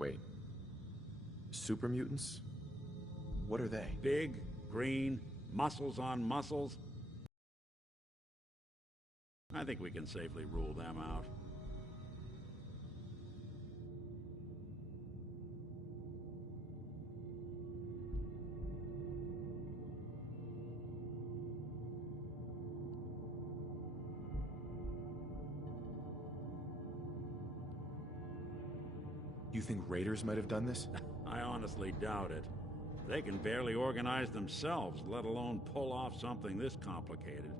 Wait. Super mutants? What are they? Big, green, muscles on muscles. I think we can safely rule them out. You think raiders might have done this? I honestly doubt it. They can barely organize themselves, let alone pull off something this complicated.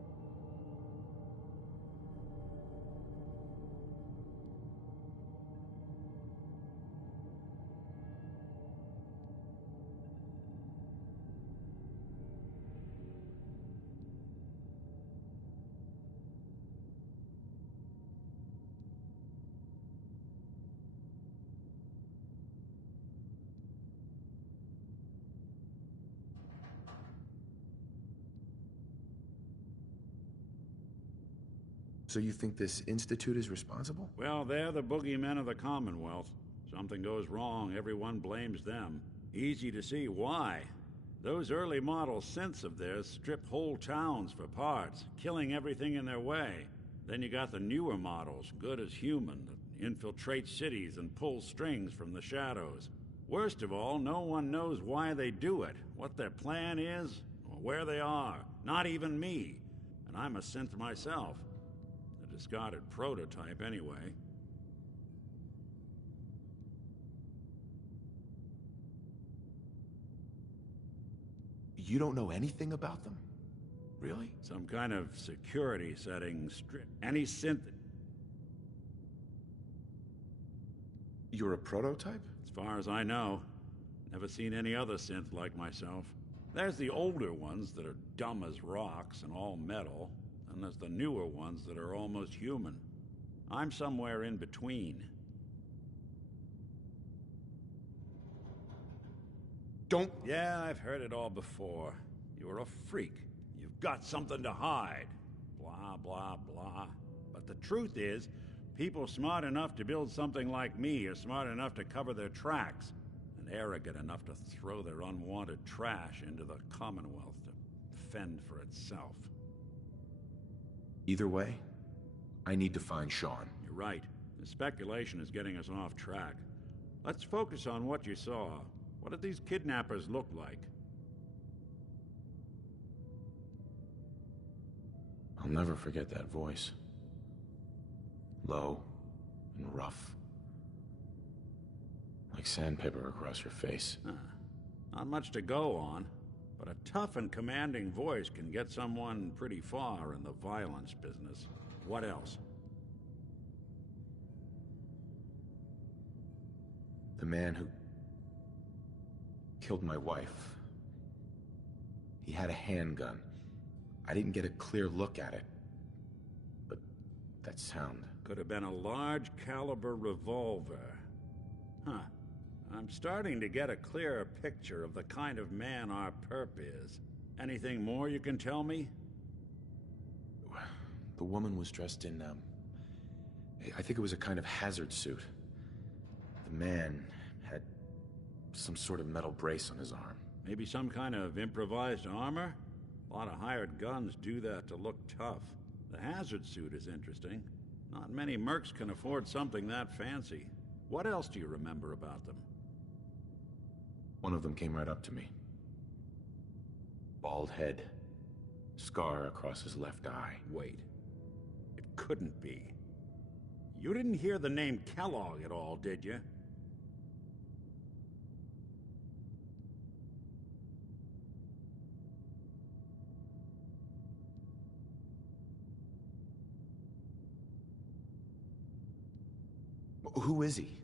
So you think this institute is responsible? Well, they're the boogeymen of the Commonwealth. Something goes wrong, everyone blames them. Easy to see why. Those early model synths of theirs strip whole towns for parts, killing everything in their way. Then you got the newer models, good as human, that infiltrate cities and pull strings from the shadows. Worst of all, no one knows why they do it, what their plan is, or where they are. Not even me. And I'm a synth myself. A discarded prototype, anyway. You don't know anything about them? Really? Some kind of security setting strip any synth. You're a prototype? As far as I know. Never seen any other synth like myself. There's the older ones that are dumb as rocks and all metal, and there's the newer ones that are almost human. I'm somewhere in between. Don't... Yeah, I've heard it all before. You're a freak. You've got something to hide. Blah, blah, blah. But the truth is, people smart enough to build something like me are smart enough to cover their tracks, and arrogant enough to throw their unwanted trash into the Commonwealth to fend for itself. Either way, I need to find Sean. You're right. The speculation is getting us off track. Let's focus on what you saw. What did these kidnappers look like? I'll never forget that voice. Low and rough. Like sandpaper across your face. Not much to go on, but a tough and commanding voice can get someone pretty far in the violence business. What else? The man who killed my wife. He had a handgun. I didn't get a clear look at it. But that sound... Could have been a large caliber revolver. Huh. I'm starting to get a clearer picture of the kind of man our perp is. Anything more you can tell me? The woman was dressed in, I think it was a kind of hazard suit. The man had some sort of metal brace on his arm. Maybe some kind of improvised armor? A lot of hired guns do that to look tough. The hazard suit is interesting. Not many mercs can afford something that fancy. What else do you remember about them? One of them came right up to me. Bald head. Scar across his left eye. Wait. It couldn't be. You didn't hear the name Kellogg at all, did you? Who is he?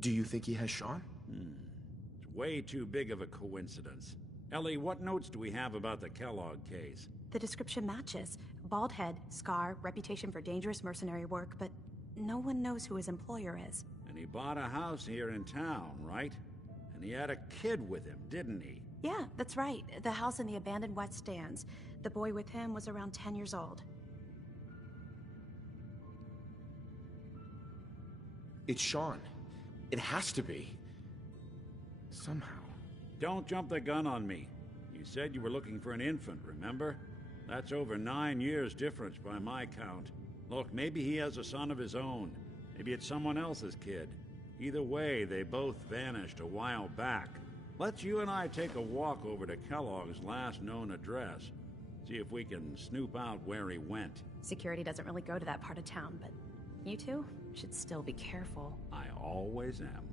Do you think he has Sean? It's way too big of a coincidence. Ellie, what notes do we have about the Kellogg case? The description matches. Bald head, scar, reputation for dangerous mercenary work, but no one knows who his employer is. And he bought a house here in town, right? And he had a kid with him, didn't he? Yeah, that's right. The house in the abandoned West Stands. The boy with him was around 10 years old. It's Sean. It has to be. Somehow. Don't jump the gun on me. You said you were looking for an infant, remember? That's over 9 years difference by my count. Look, maybe he has a son of his own. Maybe it's someone else's kid. Either way, they both vanished a while back. Let's you and I take a walk over to Kellogg's last known address. See if we can snoop out where he went. Security doesn't really go to that part of town, but you two should still be careful. I always am.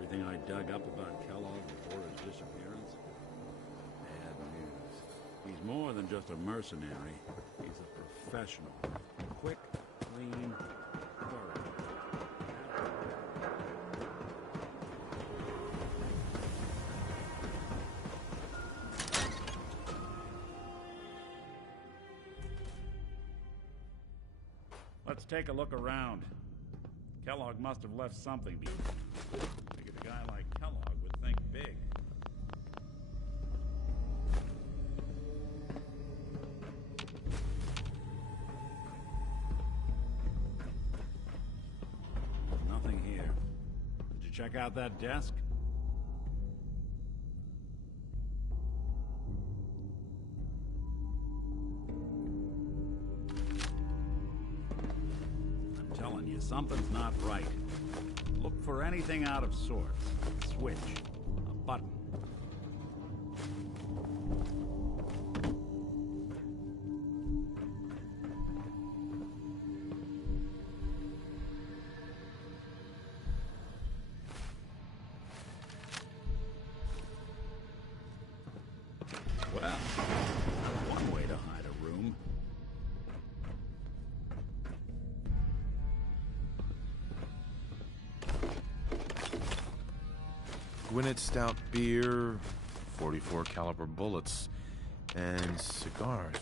Everything I dug up about Kellogg before his disappearance? Bad news. He's more than just a mercenary. He's a professional. Quick, clean, thorough. Let's take a look around. Kellogg must have left something behind. Figured a guy like Kellogg would think big. Nothing here. Did you check out that desk? I'm telling you, something's not right. Look for anything out of sorts. A switch. A button. Well, that's one way to hide a room. Gwinnett Stout beer, 44 caliber bullets, and cigars.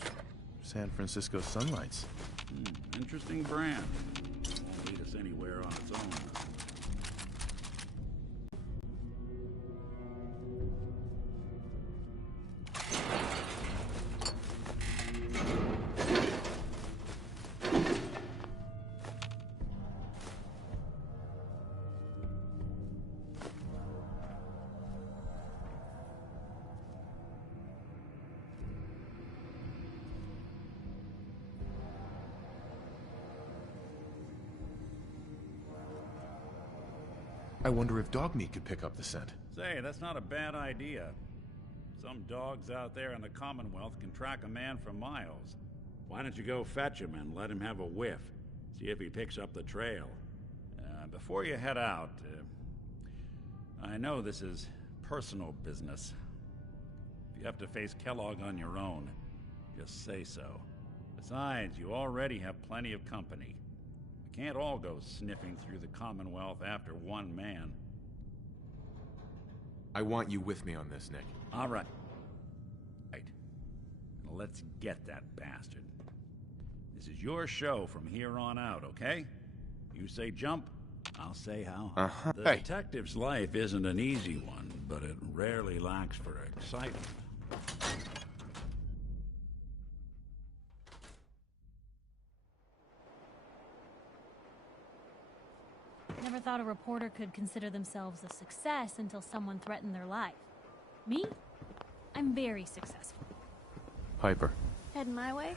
San Francisco Sunlights. Interesting brand. Won't lead us anywhere on its own. I wonder if dog meat could pick up the scent. Say, that's not a bad idea. Some dogs out there in the Commonwealth can track a man for miles. Why don't you go fetch him and let him have a whiff? See if he picks up the trail. Before you head out, I know this is personal business. If you have to face Kellogg on your own, just say so. Besides, you already have plenty of company. Can't all go sniffing through the Commonwealth after one man. I want you with me on this, Nick. All right. Right. Let's get that bastard. This is your show from here on out, okay? You say jump, I'll say how. Uh-huh. The Hey. detective's life isn't an easy one, but it rarely lacks for excitement. Never thought a reporter could consider themselves a success until someone threatened their life. Me? I'm very successful. Piper. Heading my way?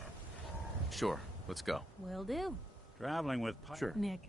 Sure, let's go. Will do. Traveling with Sure. Nick.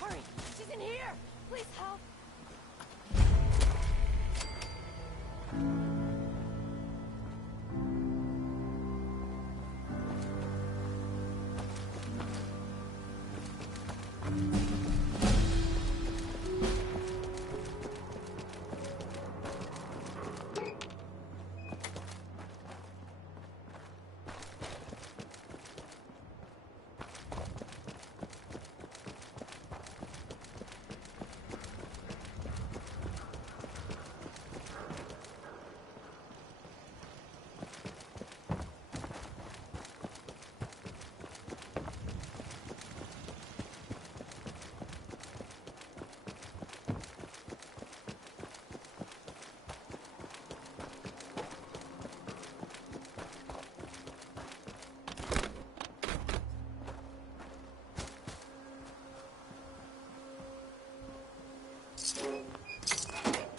Hurry! She's in here! Please help!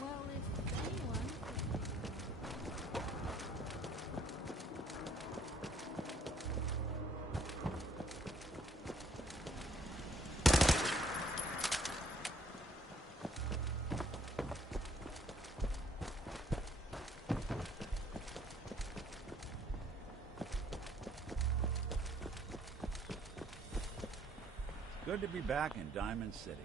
Well, if anyone... Good to be back in Diamond City.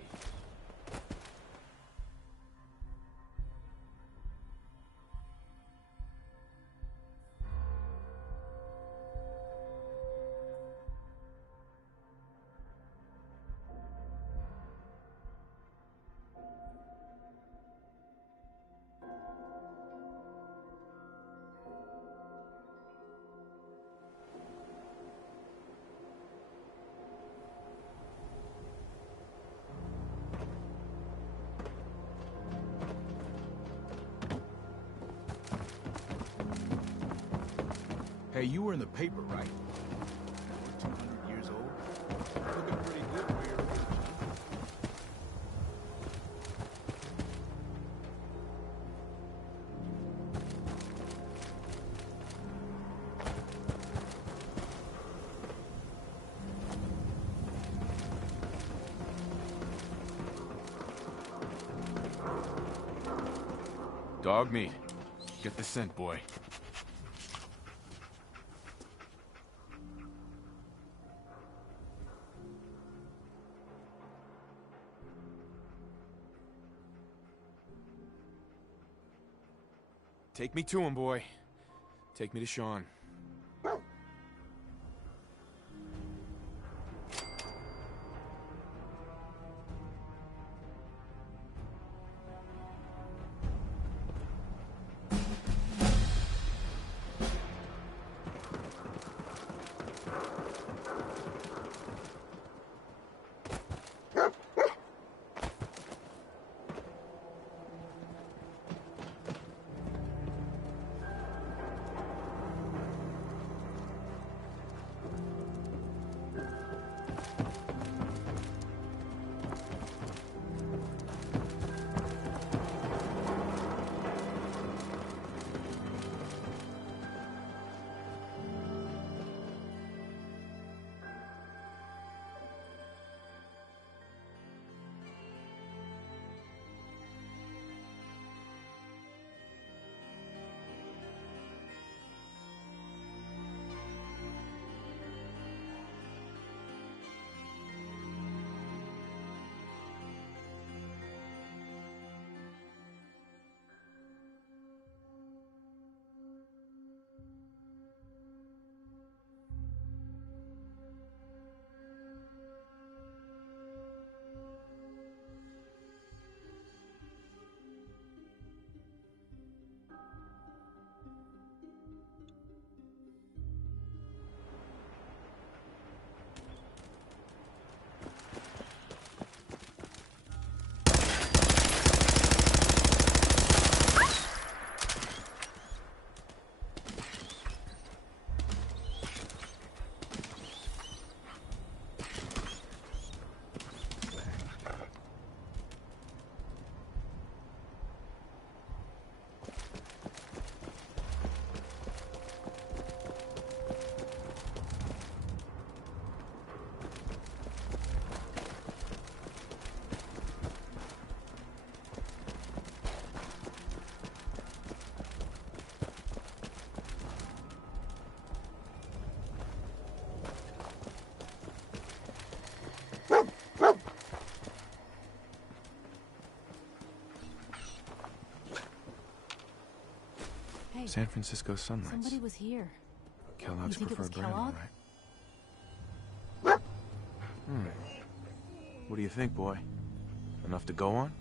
Hey, you were in the paper, right? We're 200 years old. Looking pretty good for your age, huh? Dog meat. Get the scent, boy. Take me to him, boy. Take me to Sean. Hey, San Francisco sunlights. somebody was here. Kellogg's You think it was preferred brand, all Kellogg? right? What do you think, boy? Enough to go on?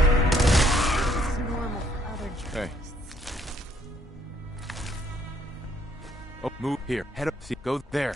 This is normal for other Hey. journalists. Oh, move here. Head up. See, go there.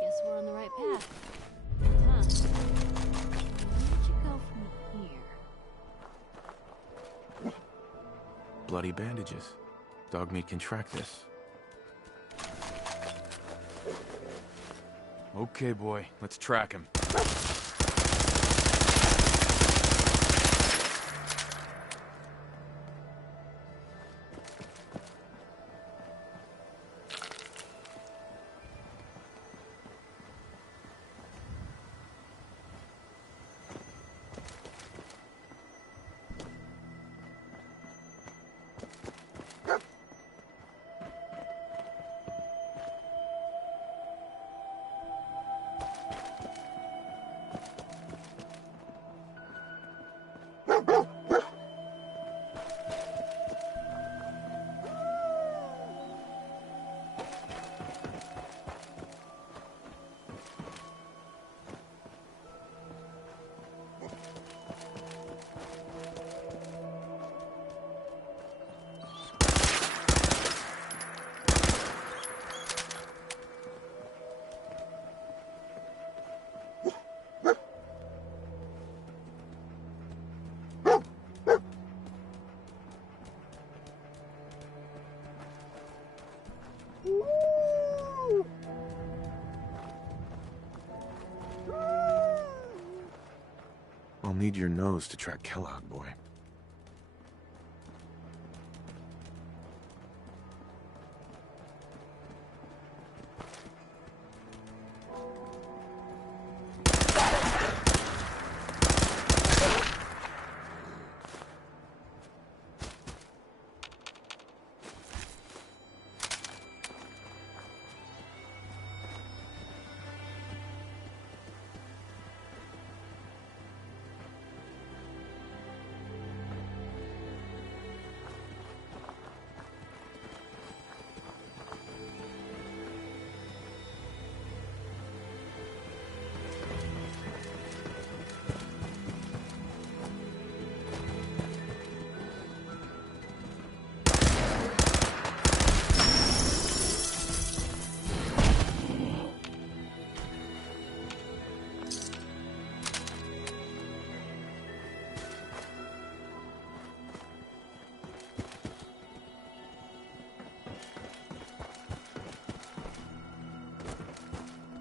Guess we're on the right path. Huh. Where'd you go from here? Bloody bandages. Dog meat can track this. Okay, boy. Let's track him. I'll need your nose to track Kellogg, boy.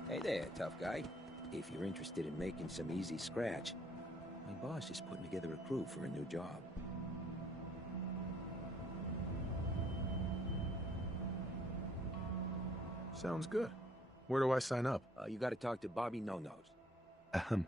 Hey there, tough guy. If you're interested in making some easy scratch, my boss is putting together a crew for a new job. Sounds good. Where do I sign up? You gotta talk to Bobby No-Nose. Ahem.